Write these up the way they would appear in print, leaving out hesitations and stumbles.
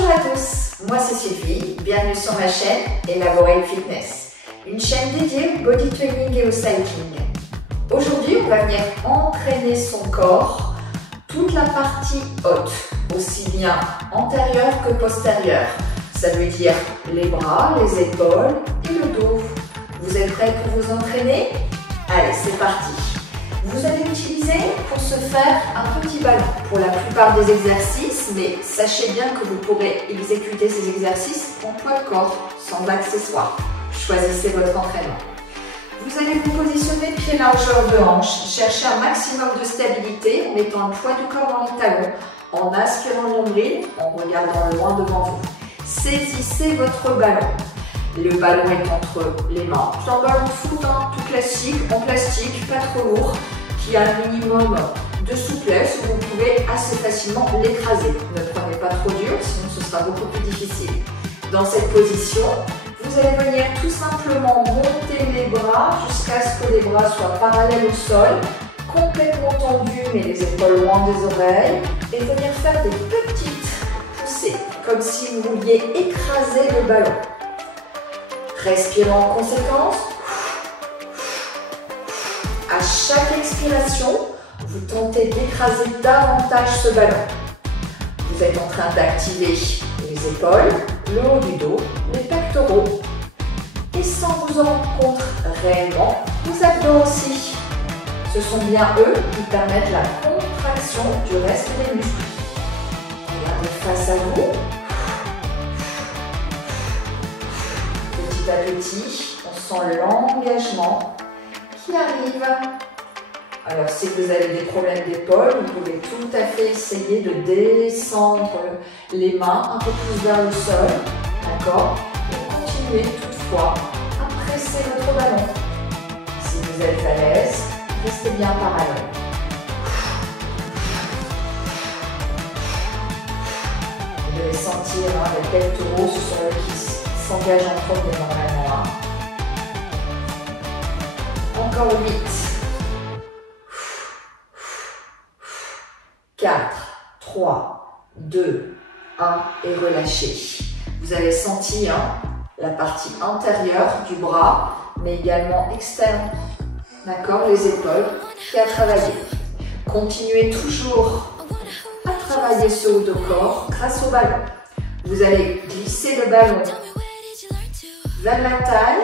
Bonjour à tous, moi c'est Sylvie, bienvenue sur ma chaîne Elaborate Fitness, une chaîne dédiée au body training et au cycling. Aujourd'hui, on va venir entraîner son corps, toute la partie haute, aussi bien antérieure que postérieure. Ça veut dire les bras, les épaules et le dos. Vous êtes prêts pour vous entraîner? Allez, c'est parti! Vous allez utiliser pour ce faire un petit ballon pour la plupart des exercices, mais sachez bien que vous pourrez exécuter ces exercices en poids de corps, sans accessoires. Choisissez votre entraînement. Vous allez vous positionner pied largeur de hanche, chercher un maximum de stabilité en mettant le poids du corps dans les talons, en aspirant le nombril, en regardant loin devant vous. Saisissez votre ballon. Le ballon est entre les mains. C'est un ballon de foot, tout classique, en plastique, pas trop lourd, qui a un minimum de souplesse. Vous pouvez assez facilement l'écraser. Ne prenez pas trop dur, sinon ce sera beaucoup plus difficile. Dans cette position, vous allez venir tout simplement monter les bras jusqu'à ce que les bras soient parallèles au sol, complètement tendus, mais les épaules loin des oreilles, et venir faire des petites poussées, comme si vous vouliez écraser le ballon. Respirez en conséquence. À chaque expiration, vous tentez d'écraser davantage ce ballon. Vous êtes en train d'activer les épaules, le haut du dos, les pectoraux. Et sans vous en rendre compte réellement, vos abdos aussi. Ce sont bien eux qui permettent la contraction du reste des muscles. Regardez face à vous. Petit à petit, on sent l'engagement qui arrive. Alors, si vous avez des problèmes d'épaule, vous pouvez tout à fait essayer de descendre les mains un peu plus vers le sol, d'accord? Et continuer toutefois à presser votre ballon. Si vous êtes à l'aise, restez bien parallèle. Vous devez sentir les pectoraux, ce sont eux qui s'engagent en premier normalement. Encore 8. 4, 3, 2, 1 et relâchez. Vous avez senti la partie intérieure du bras, mais également externe, d'accord, les épaules, qui a travaillé. Continuez toujours à travailler ce haut de corps grâce au ballon. Vous allez glisser le ballon vers la taille,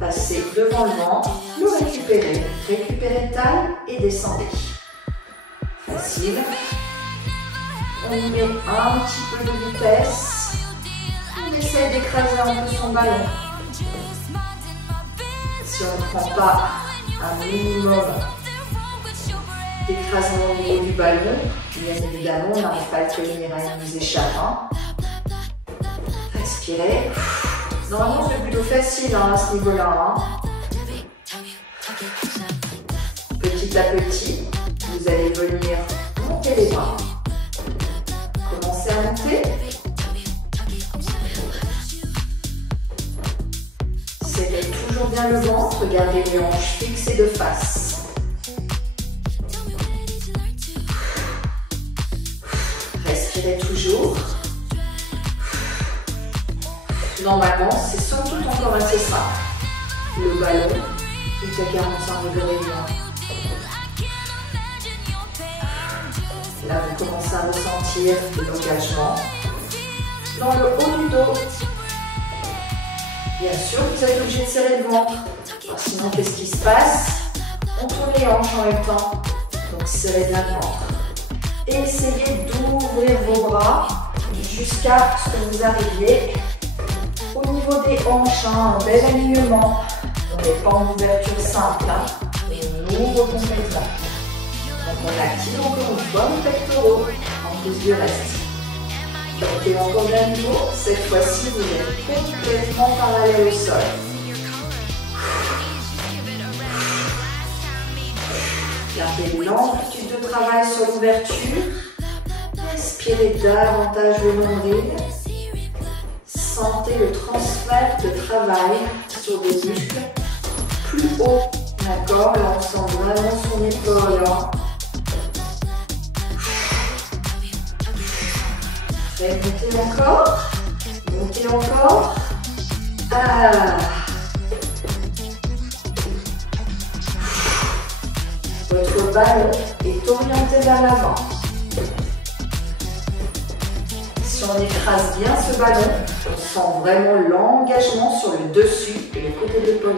passez devant le ventre, le récupérez, récupérez taille et descendez. Facile. On met un petit peu de vitesse. On essaie d'écraser un peu son ballon. Si on ne prend pas un minimum d'écrasement au niveau du ballon, bien évidemment, on n'arrive pas à le tenir, il nous échappe. Respirez. Normalement, c'est plutôt facile à ce niveau-là. Petit à petit, vous allez venir monter les bras. Commencez à monter. Serrez toujours bien le ventre. Gardez les hanches fixées de face. Respirez toujours. Normalement, c'est somme toute encore assez simple. Le ballon est à 45 degrés. Là, vous commencez à ressentir de l'engagement dans le haut du dos. Bien sûr, vous êtes obligé de serrer le ventre. Alors, sinon, qu'est-ce qui se passe? On tourne les hanches en même temps. Donc, serrez bien le ventre. Et essayez d'ouvrir vos bras jusqu'à ce que vous arriviez au niveau des hanches. Un bel alignement. On n'est pas en ouverture simple. On ouvre complètement. Donc on active encore une fois nos pectoraux en plus du reste. Et encore d'un niveau, cette fois-ci vous êtes complètement parallèle au sol. Gardez l'amplitude de travail sur l'ouverture. Respirez davantage le nombril. Sentez le transfert de travail sur des muscles plus hauts. D'accord, là on sent vraiment son épaule. Montez encore. Montez encore. Ah. Votre ballon est orienté vers l'avant. Si on écrase bien ce ballon, on sent vraiment l'engagement sur le dessus et le côté de l'épaule.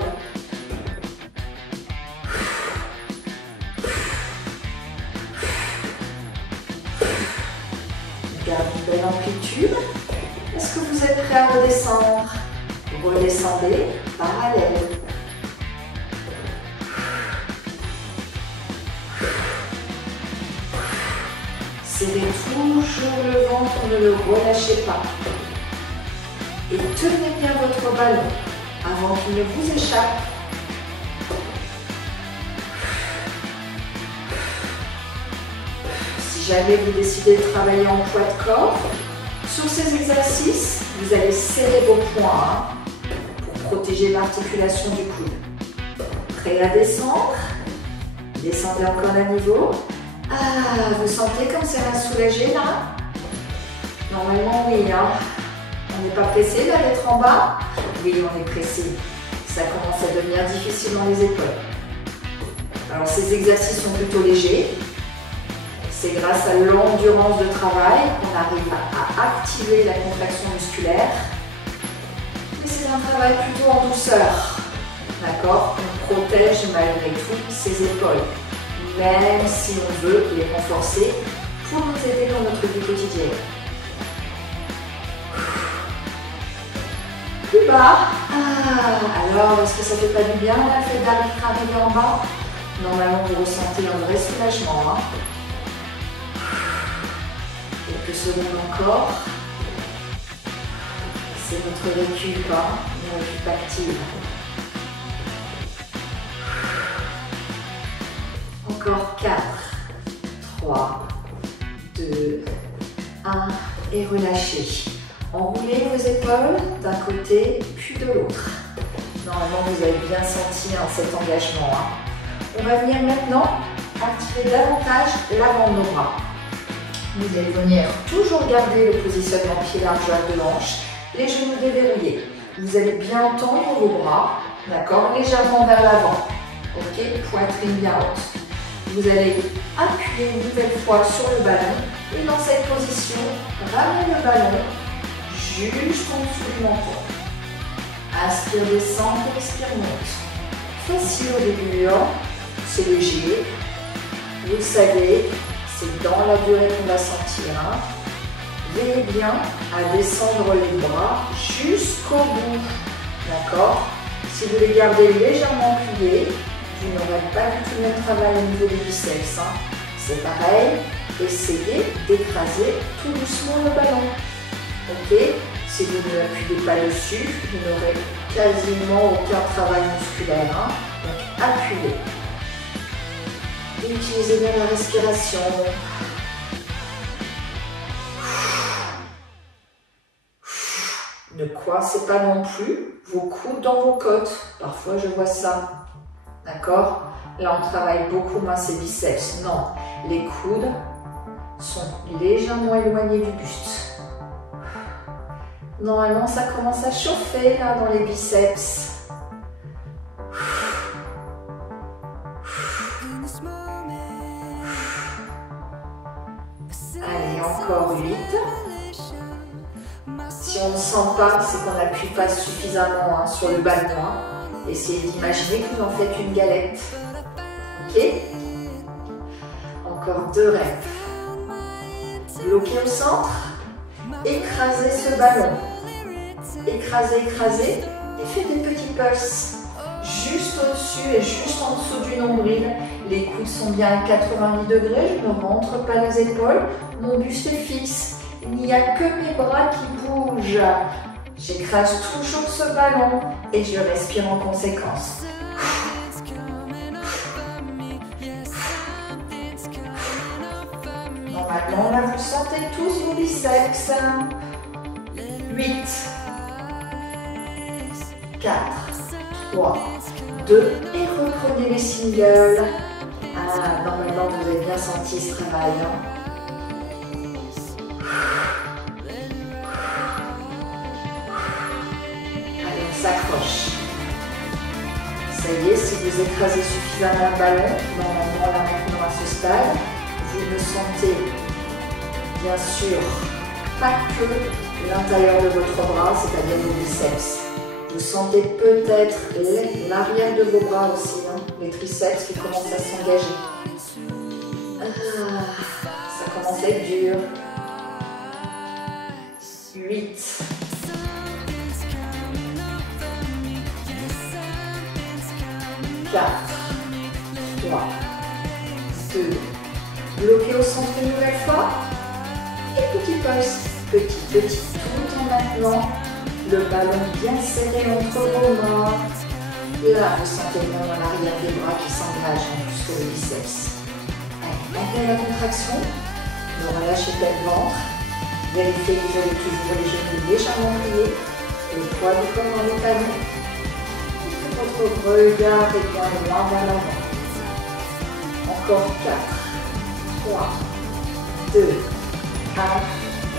Garde une belle amplitude. Est-ce que vous êtes prêt à redescendre? Redescendez, parallèle. Serrez toujours le ventre, ne le relâchez pas. Et tenez bien votre ballon avant qu'il ne vous échappe. Si jamais vous décidez de travailler en poids de corps, sur ces exercices, vous allez serrer vos poings pour protéger l'articulation du coude. Prêt à descendre? Descendez encore d'un niveau. Ah, vous sentez comme ça va soulager là? Normalement oui, hein. On n'est pas pressé là d'être en bas? Oui, on est pressé. Ça commence à devenir difficile dans les épaules. Alors ces exercices sont plutôt légers. C'est grâce à l'endurance de travail qu'on arrive à activer la contraction musculaire. Mais c'est un travail plutôt en douceur. D'accord? On protège malgré tout ses épaules, même si on veut les renforcer pour nous aider dans notre vie quotidienne. Plus bas. Alors, est-ce que ça fait pas du bien le fait d'arriver en bas? Normalement, vous ressentez un vrai soulagement. Hein? Quelques secondes encore. C'est notre récup, hein? Une récup active. Encore 4, 3, 2, 1 et relâchez. Enroulez vos épaules d'un côté puis de l'autre. Normalement, vous avez bien senti cet engagement. Hein. On va venir maintenant activer davantage l'avant de nos bras. Vous allez venir toujours garder le positionnement pied largeur de hanche, les genoux déverrouillés. Vous allez bien tendre vos bras, d'accord, légèrement vers l'avant. Ok, poitrine bien haute. Vous allez appuyer une nouvelle fois sur le ballon et dans cette position, ramenez le ballon juste en dessous du menton. Inspire, descend, expire, monte. Facile au début, hein? C'est léger. Vous le savez, c'est dans la durée qu'on va sentir. Hein? Veillez bien à descendre les bras jusqu'au bout. D'accord? Si vous les gardez légèrement pliés, vous n'aurez pas du tout le même travail au niveau des biceps. Hein. C'est pareil, essayez d'écraser tout doucement le ballon. Ok? Si vous ne l'appuyez pas dessus, vous n'aurez quasiment aucun travail musculaire. Hein. Donc appuyez. Et utilisez bien la respiration. Ne coincez pas non plus vos coudes dans vos côtes. Parfois je vois ça. D'accord? Là, on travaille beaucoup moins ses biceps. Non, les coudes sont légèrement éloignés du buste. Normalement, ça commence à chauffer là, dans les biceps. Allez, encore 8. Si on ne sent pas, c'est qu'on n'appuie pas suffisamment sur le ballon. Hein. Essayez d'imaginer que vous en faites une galette. Ok? Encore 2 reps. Bloquez au centre. Écrasez ce ballon. Écrasez, écrasez. Et faites des petits pulses. Juste au-dessus et juste en dessous du nombril. Les coudes sont bien à 90 degrés. Je ne rentre pas les épaules. Mon buste est fixe. Il n'y a que mes bras qui bougent. J'écrase toujours ce ballon et je respire en conséquence. Normalement, là, vous sentez tous vos biceps. 8, 4, 3, 2 et reprenez les singles. Normalement, vous avez bien senti ce travail. Hein. Ça y est, si vous écrasez suffisamment le ballon, normalement là maintenant à ce stade, vous ne sentez bien sûr pas que l'intérieur de votre bras, c'est-à-dire vos biceps. Vous sentez peut-être l'arrière de vos bras aussi, hein, les triceps qui commencent à s'engager. Ça commence à être dur. 8. 4. 3. 2. Bloquez au centre une nouvelle fois. Et petit pulse. Petit, tout en maintenant le ballon bien serré entre vos mains. Là, vous sentez bien dans l'arrière des bras qui s'engagent en plus que le biceps. Allez, maintenez la contraction. Ne relâchez pas le ventre. Vérifiez que vous avez toujours les genoux légèrement pliés. Le poids du corps dans les talons. Et que votre regard est bien loin vers l'avant. Encore 4, 3, 2, 1.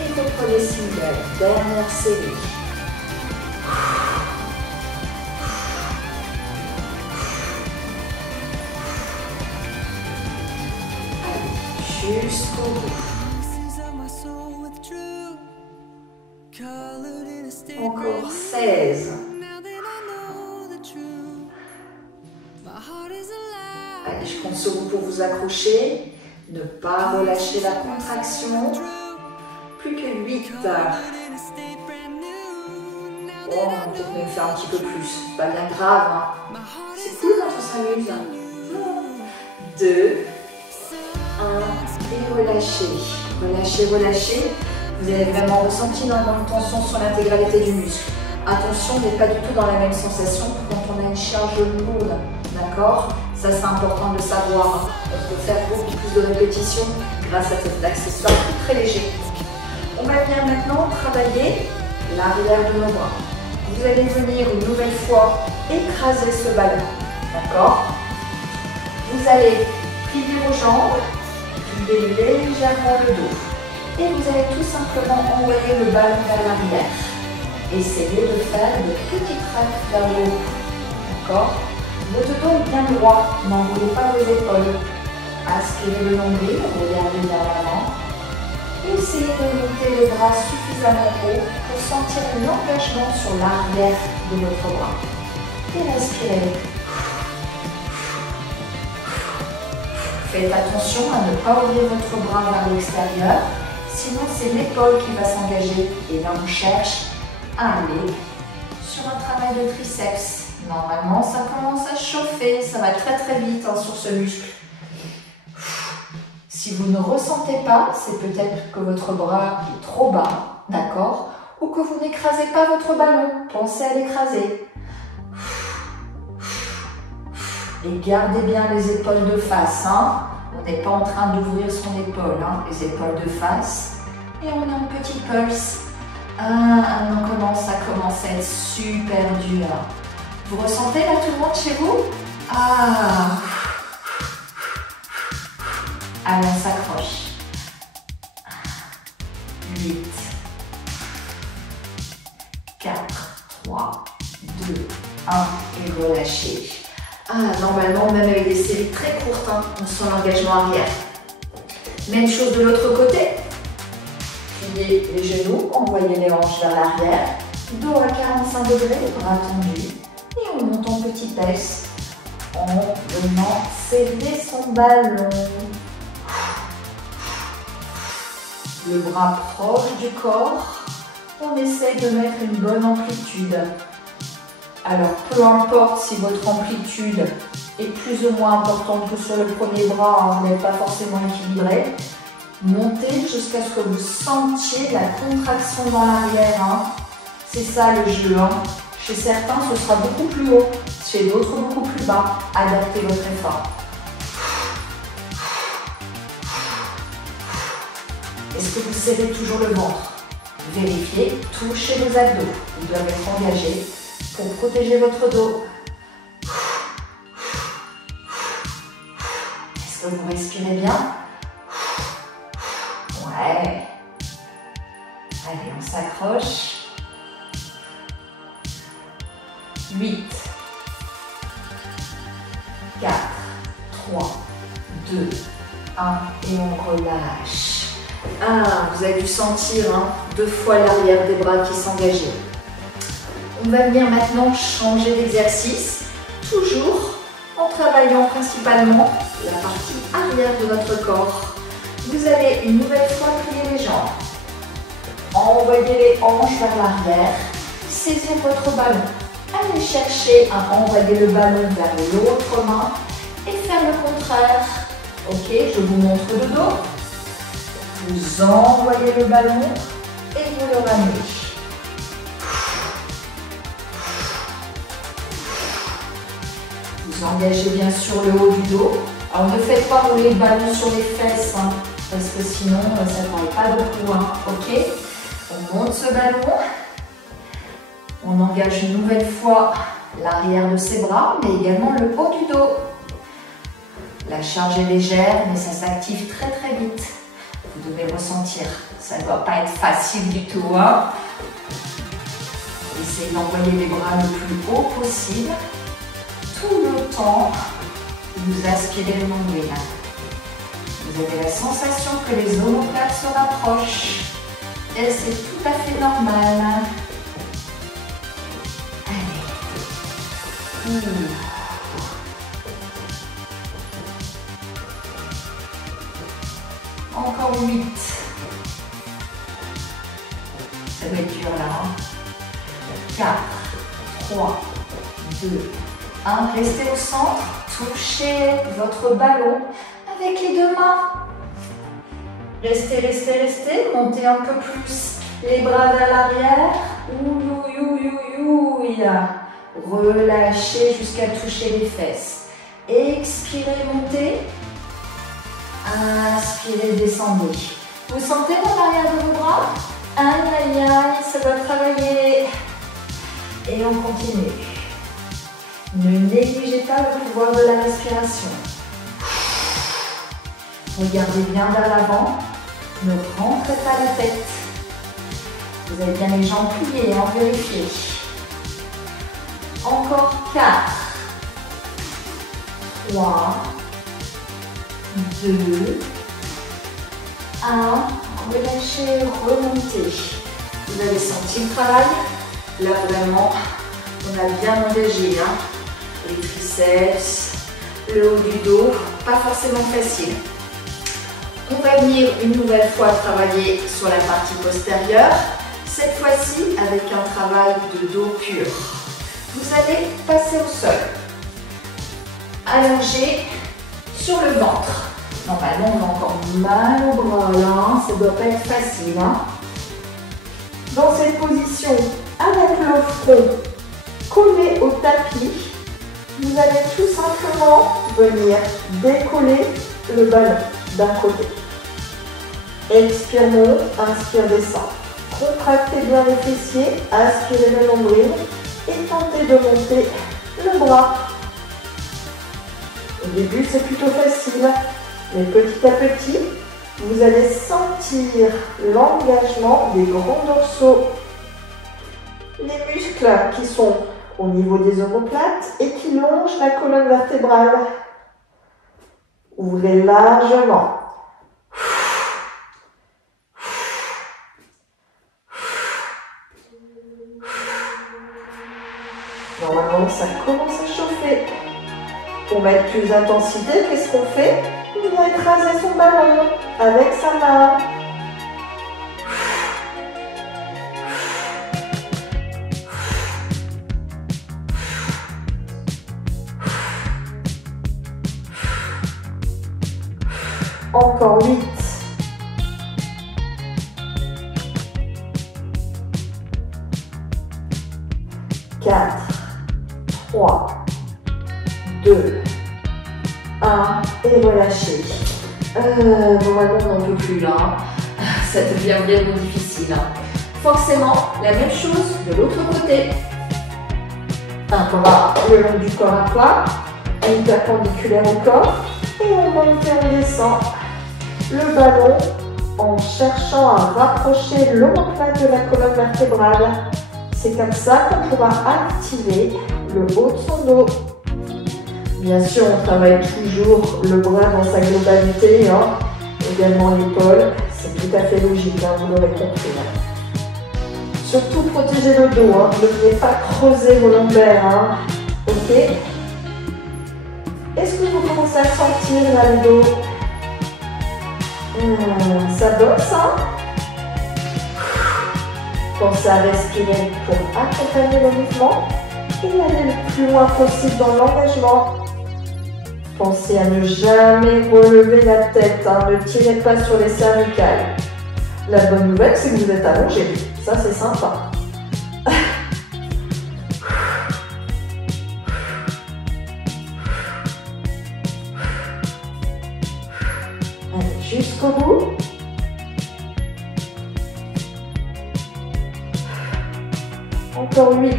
Et reprenez single. Dernière série. Jusqu'au bout. Encore 16. Allez, je compte sur vous pour vous accrocher. Ne pas relâcher la contraction. Plus que 8. Oh, on va peut-être même faire un petit peu plus. C'est pas bien grave. Hein. C'est cool quand on s'amuse. 2. 1 et relâchez. Relâchez. Vous avez vraiment ressenti une tension sur l'intégralité du muscle. Attention, on n'est pas du tout dans la même sensation que quand on a une charge lourde. D'accord? Ça, c'est important de le savoir. On peut faire beaucoup plus de répétitions grâce à cet accessoire très léger. On va venir maintenant travailler l'arrière de nos bras. Vous allez venir une nouvelle fois écraser ce ballon. D'accord? Vous allez plier vos jambes. Pliez légèrement le dos et vous allez tout simplement envoyer le ballon vers l'arrière. Essayez de faire de petites trappes vers le haut. D'accord? Votre dos est bien droit, n'enroulez pas vos épaules. Aspirez le nombril, regardez vers l'avant. Essayez de monter les bras suffisamment haut pour sentir l'engagement sur l'arrière de votre bras. Et respirez. Faites attention à ne pas ouvrir votre bras vers l'extérieur, sinon c'est l'épaule qui va s'engager. Et là on cherche à aller sur un travail de triceps. Normalement ça commence à chauffer, ça va très vite hein, sur ce muscle. Si vous ne ressentez pas, c'est peut-être que votre bras est trop bas, d'accord? Ou que vous n'écrasez pas votre ballon, pensez à l'écraser. Et gardez bien les épaules de face. Hein. On n'est pas en train d'ouvrir son épaule. Hein. Les épaules de face. Et on a une petite pulse. Ça commence à être super dur. Vous ressentez là tout le monde chez vous? Allez, on s'accroche. 8. 4, 3, 2, 1. Et relâchez. Normalement, même avec des séries très courtes, hein, on sent l'engagement arrière. Même chose de l'autre côté. Pliez les genoux, envoyez les hanches vers l'arrière. Dos à 45 degrés, bras tendus. Et on monte en petite baisse en venant serrer son ballon. Le bras proche du corps. On essaye de mettre une bonne amplitude. Alors, peu importe si votre amplitude est plus ou moins importante que sur le premier bras, hein, vous n'êtes pas forcément équilibré, montez jusqu'à ce que vous sentiez la contraction dans l'arrière. Hein. C'est ça le jeu. Hein. Chez certains, ce sera beaucoup plus haut, chez d'autres, beaucoup plus bas. Adaptez votre effort. Est-ce que vous serrez toujours le ventre? Vérifiez, touchez les abdos. Ils doivent être engagés pour protéger votre dos. Est-ce que vous respirez bien? Ouais. Allez, on s'accroche. 8. 4, 3, 2, 1 et on relâche. 1, vous avez dû sentir 2 fois l'arrière des bras qui s'engageaient. On va venir maintenant changer d'exercice, toujours en travaillant principalement la partie arrière de notre corps. Vous allez une nouvelle fois plier les jambes, envoyer les hanches vers l'arrière, saisir votre ballon, allez chercher à envoyer le ballon vers l'autre main et faire le contraire. Ok, je vous montre le dos. Vous envoyez le ballon et vous le ramenez. Vous engagez bien sûr le haut du dos. Alors ne faites pas rouler le ballon sur les fesses, parce que sinon ça ne paraît pas beaucoup. Ok, on monte ce ballon. On engage une nouvelle fois l'arrière de ses bras, mais également le haut du dos. La charge est légère, mais ça s'active très très vite. Vous devez ressentir, ça ne doit pas être facile du tout. Essayez d'envoyer les bras le plus haut possible. Tout le temps, vous aspirez le nombril. Vous avez la sensation que les omoplates se rapprochent. Et c'est tout à fait normal. Allez. Encore 8. Ça va être dur là. 4, 3, 2, 1. Restez au centre. Touchez votre ballon avec les deux mains. Restez, restez, restez. Montez un peu plus les bras vers l'arrière. Relâchez jusqu'à toucher les fesses. Expirez, montez. Inspirez, descendez. Vous sentez dans l'arrière de vos bras? Aïe, aïe, aïe, ça doit travailler. Et on continue. Ne négligez pas le pouvoir de la respiration. Regardez bien vers l'avant. Ne rentrez pas la tête. Vous avez bien les jambes pliées, vérifiez. Encore 4, 3, 2, 1. Relâchez, remontez. Vous avez senti le travail? Là vraiment, on a bien engagé. Les triceps, le haut du dos, pas forcément facile. On va venir une nouvelle fois travailler sur la partie postérieure, cette fois-ci avec un travail de dos pur. Vous allez passer au sol, allongé sur le ventre. Normalement, on a encore mal au bras là, ça ne doit pas être facile. Dans cette position, avec le front collé au tapis, vous allez tout simplement venir décoller le ballon d'un côté. Expire, monte, inspire, descend. Contractez bien les fessiers, aspirez le nombril et tentez de monter le bras. Au début, c'est plutôt facile, mais petit à petit, vous allez sentir l'engagement des grands dorsaux. Les muscles qui sont au niveau des omoplates et qui longent la colonne vertébrale. Ouvrez largement. Normalement, ça commence à chauffer. Pour mettre plus d'intensité, qu'est-ce qu'on fait? On vient écraser son ballon avec sa main. Encore 8. 4, 3, 2, 1 et relâchez. Normalement, on n'en peut plus là. Ça devient vraiment difficile. Forcément, la même chose de l'autre côté. Un bras le long du corps à plat, une perpendiculaire au corps, et on monte et on descend le ballon en cherchant à rapprocher l'omoplate de la colonne vertébrale. C'est comme ça qu'on pourra activer le haut de son dos. Bien sûr, on travaille toujours le bras dans sa globalité, hein. Également l'épaule, c'est tout à fait logique, hein, vous l'aurez compris. Hein. Surtout protégez le dos, hein. Ne venez pas creuser vos lombaires, hein. Ok. Est-ce que vous commencez à sentir là le dos? Ça bosse, hein. Pensez à respirer pour accompagner le mouvement et aller le plus loin possible dans l'engagement. Pensez à ne jamais relever la tête, hein. Ne tirez pas sur les cervicales. La bonne nouvelle, c'est que vous êtes allongé. Ça, c'est sympa. Allez, jusqu'au bout. Encore 8.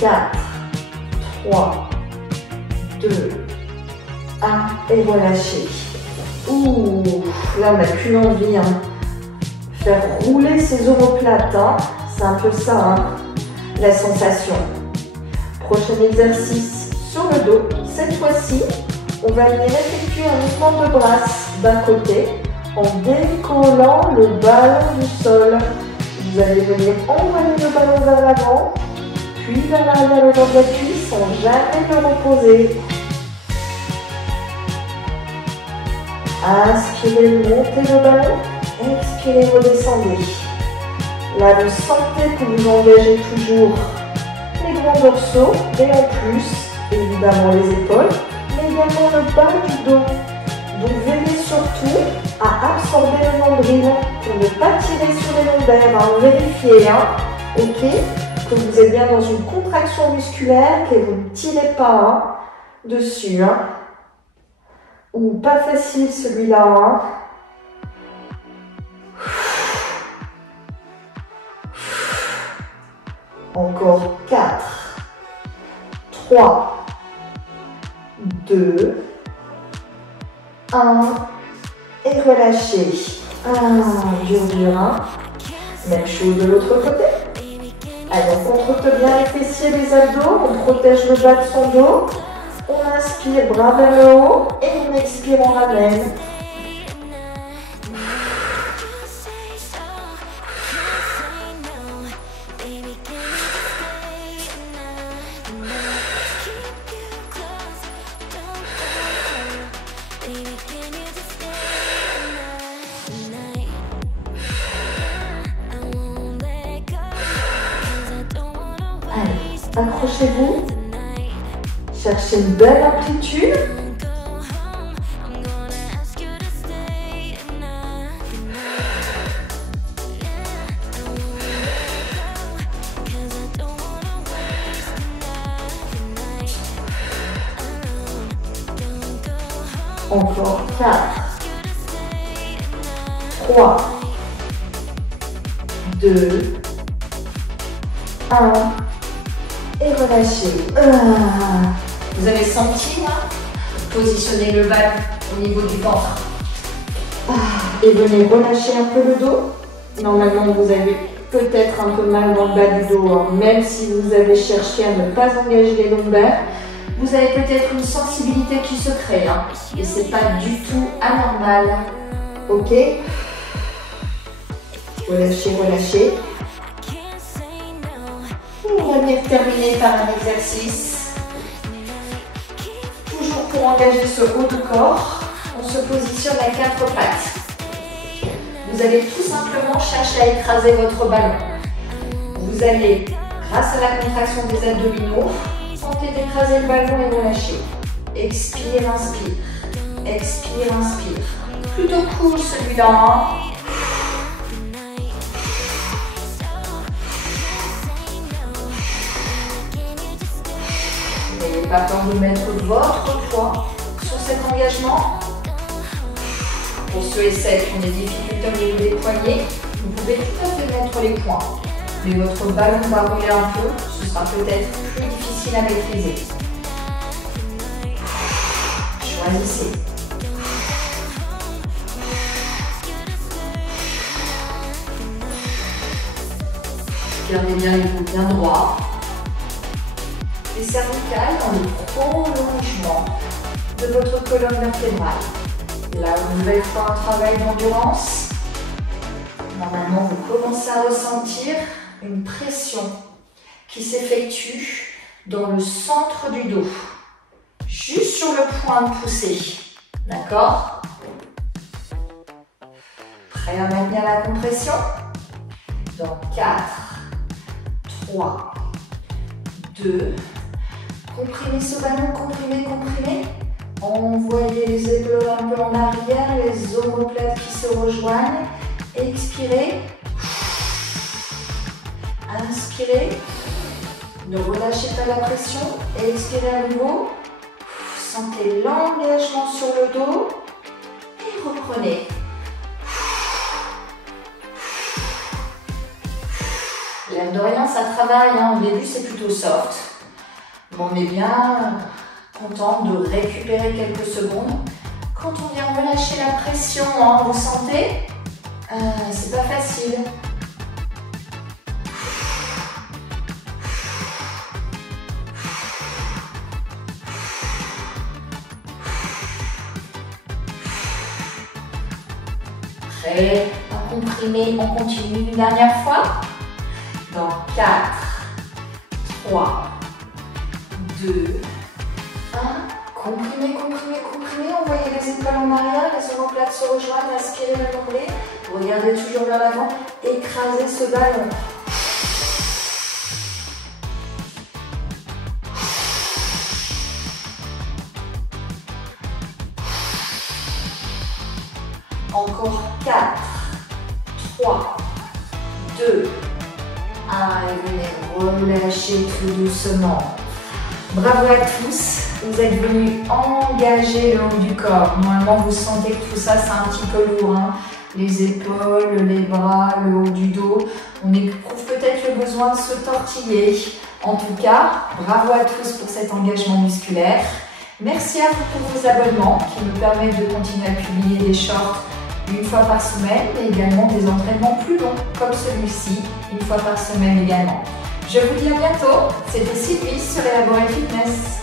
4, 3, 2, 1 et relâchez. Ouh, là on n'a plus envie. Hein. Faire rouler ses omoplates, hein. C'est un peu ça, hein, la sensation. Prochain exercice sur le dos. Cette fois-ci, on va venir effectuer un mouvement de brasse d'un côté en décollant le ballon du sol. Vous allez venir envoyer le ballon vers l'avant, puis vers l'arrière le long de la cuisse sans jamais le reposer. Inspirez, montez le ballon, expirez, redescendez. Là, vous sentez que vous engagez toujours les grands dorsaux et en plus, évidemment les épaules, mais également le bas du dos. Donc veillez surtout à absorber le nombril pour ne pas tirer sur les lombaires. Hein. Vérifiez, hein, ok, que vous êtes bien dans une contraction musculaire, que vous ne tirez pas, hein, dessus. Hein. Ou pas facile celui-là. Hein. Encore 4, 3, 2, 1 et relâchez. Dur, hein. Même chose de l'autre côté. Allez, on contracte bien les fessiers, les abdos, on protège le bas de son dos. On inspire, bras vers le haut et on expire, on ramène. Allez, accrochez-vous. Cherchez une belle amplitude. Encore 4, 3, 2, 1 et relâchez. Vous avez senti là? Positionnez le ballon au niveau du ventre. Et venez relâcher un peu le dos. Normalement, vous avez peut-être un peu mal dans le bas du dos, hein. Même si vous avez cherché à ne pas engager les lombaires. Vous avez peut-être une sensibilité qui se crée, hein, et c'est pas du tout anormal. Ok. Relâchez, relâchez. On va venir terminer par un exercice. Toujours pour engager ce haut de corps, on se positionne à 4 pattes. Vous allez tout simplement chercher à écraser votre ballon. Vous allez, grâce à la contraction des abdominaux, tenter d'écraser le ballon et relâcher. Expire, inspire. Expire, inspire. Plutôt cool celui-là. Hein. N'ayez pas peur de mettre votre poids sur cet engagement. Pour ceux et celles qui ont des difficultés au niveau des poignets, vous pouvez tout à fait mettre les poings. Mais votre ballon va rouler un peu, ce sera peut-être plus difficile à maîtriser. Choisissez. Gardez bien les dos bien droits. Les cervicales dans le prolongement de votre colonne vertébrale. Là, une nouvelle fois, un travail d'endurance. Normalement, vous commencez à ressentir une pression qui s'effectue dans le centre du dos, juste sur le point de poussée. D'accord? Prêt à maintenir la compression? Dans 4, 3, 2, comprimez ce ballon, comprimez, comprimez. Envoyez les épaules un peu en arrière, les omoplates qui se rejoignent. Expirez. Inspirez. Ne relâchez pas la pression. Expirez à nouveau. Sentez l'engagement sur le dos. Et reprenez. L'air de rien, ça travaille. Au début, c'est plutôt soft. Mais on est bien content de récupérer quelques secondes. Quand on vient relâcher la pression, vous sentez, c'est pas facile. Prêt à comprimer, on continue une dernière fois. Dans 4, 3, 2, 1. Comprimez, comprimez, comprimez. Envoyez les épaules en arrière, les omoplates se rejoignent. Aspirez le nombril. Regardez toujours vers l'avant. Écrasez ce ballon. Encore 4, 3, 2, 1. Et venez relâcher tout doucement. Bravo à tous. Vous êtes venus engager le haut du corps. Normalement, vous sentez que tout ça, c'est un petit peu lourd. Les épaules, les bras, le haut du dos. On éprouve peut-être le besoin de se tortiller. En tout cas, bravo à tous pour cet engagement musculaire. Merci à vous pour vos abonnements qui me permettent de continuer à publier des shorts une fois par semaine, mais également des entraînements plus longs, comme celui-ci, une fois par semaine également. Je vous dis à bientôt. C'était Sylvie sur Elaborate Fitness.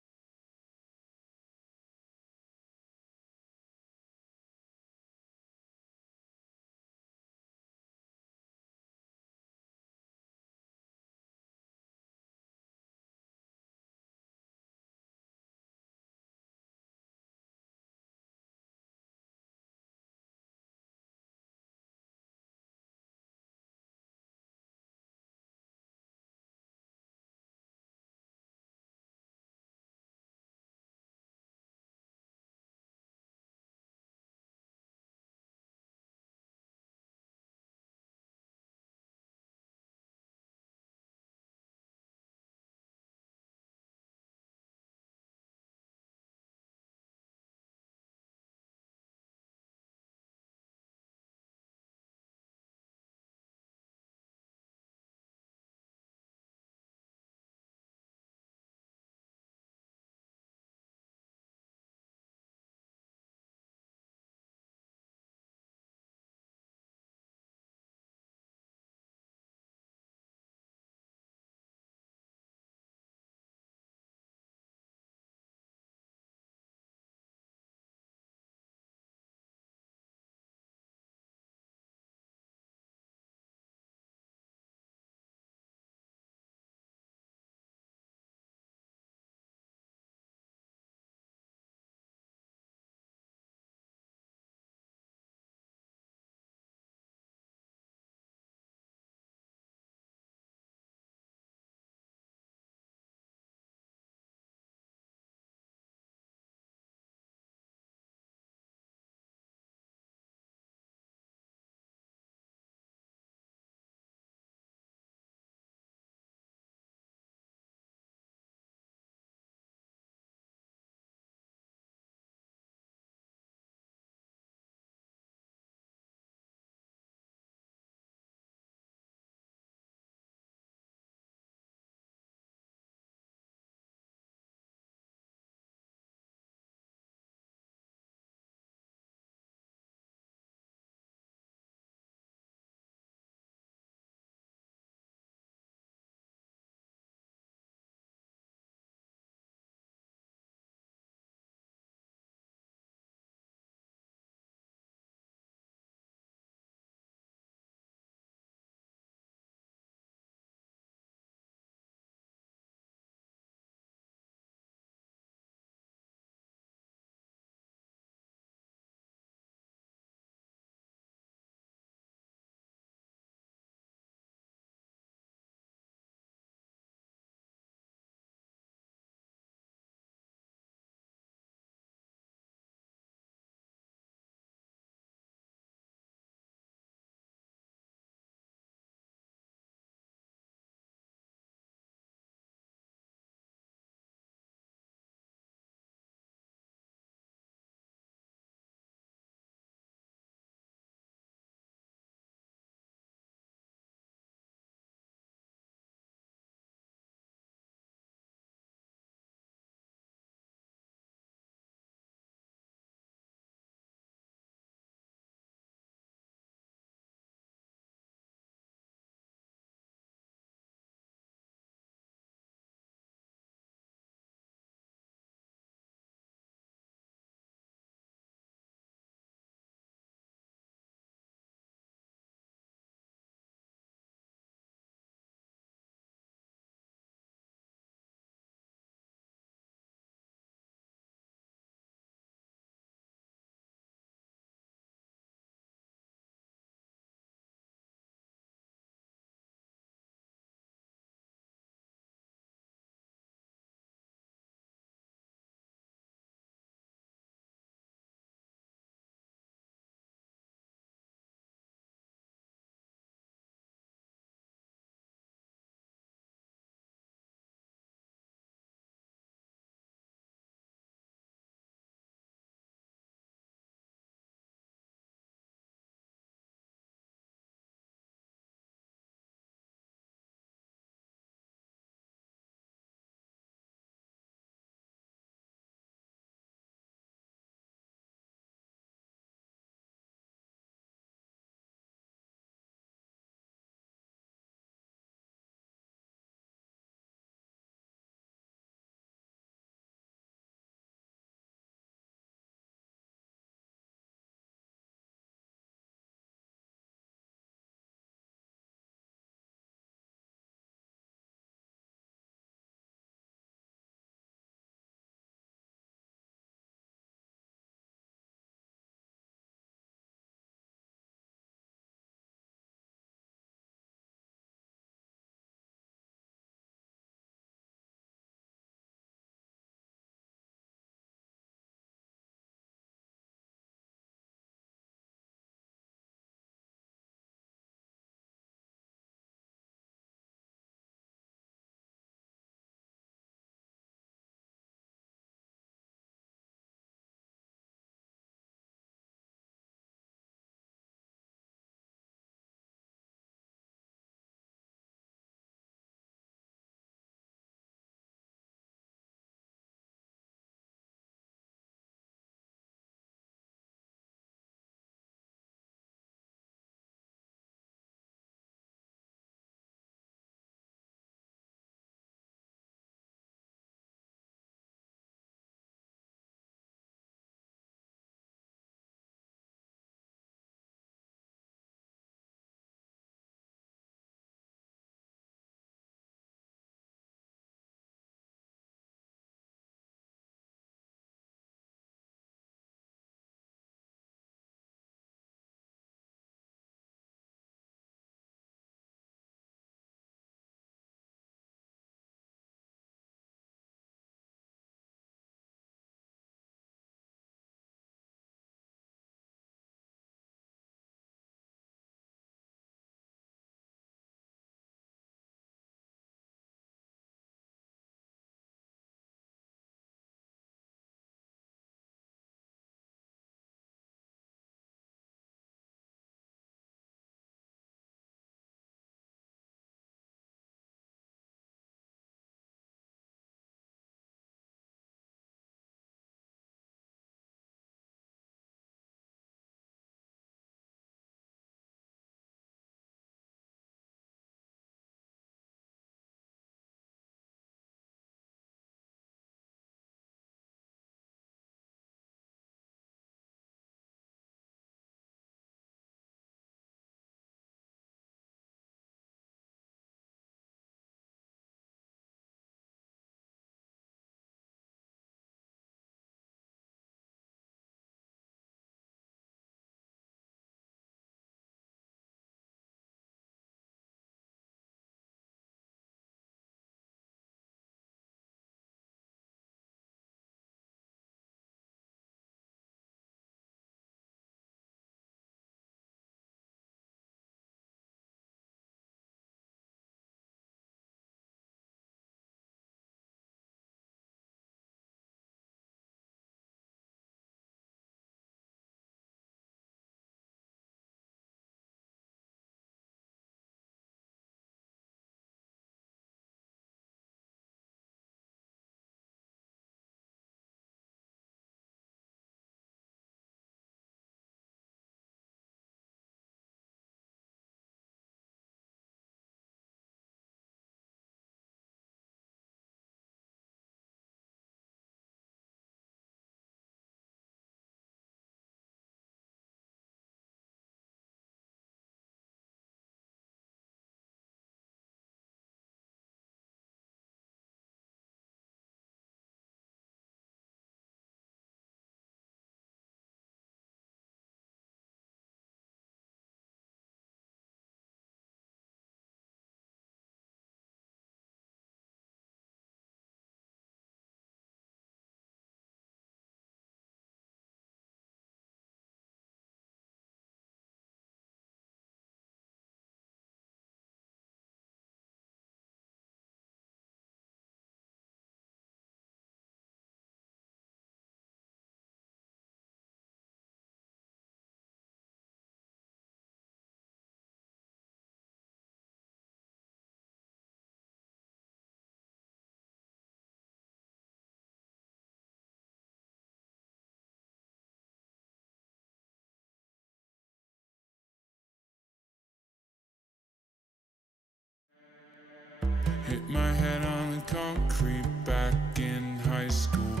creep back in high school.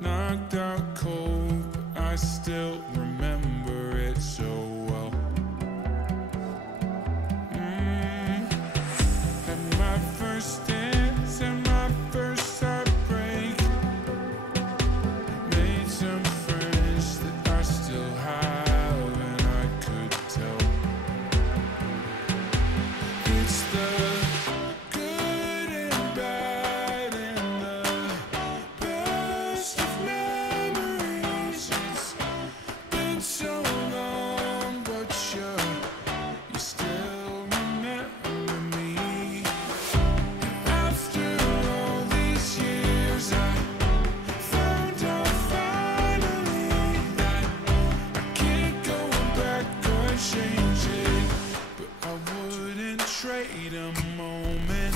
Knocked out cold, but I still remember it so well. Had my first dance and my first heartbreak. Made some friends that I still have, and I could tell. It's the good and bad and the best of memories. It's been so long, but you still remember me. After all these years, I found out finally that I can't go back or change it, but I wouldn't trade a moment.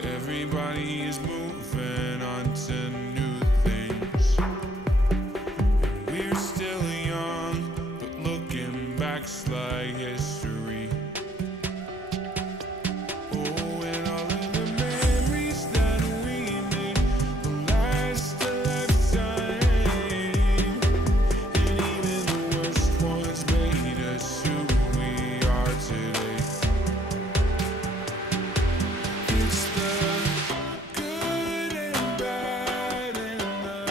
Everybody is moving on to new things. We're still young, but looking back's like history. Oh, and all of the memories that we made will last a lifetime. And even the worst ones made us who we are today. It's the good and bad and the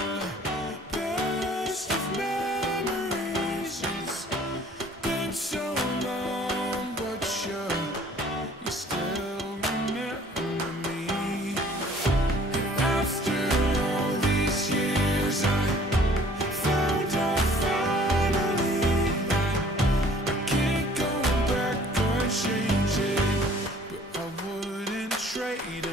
best of memories. It's been so long, but you still remember me. And after all these years, I found out finally that I can't go back or change it, but I wouldn't trade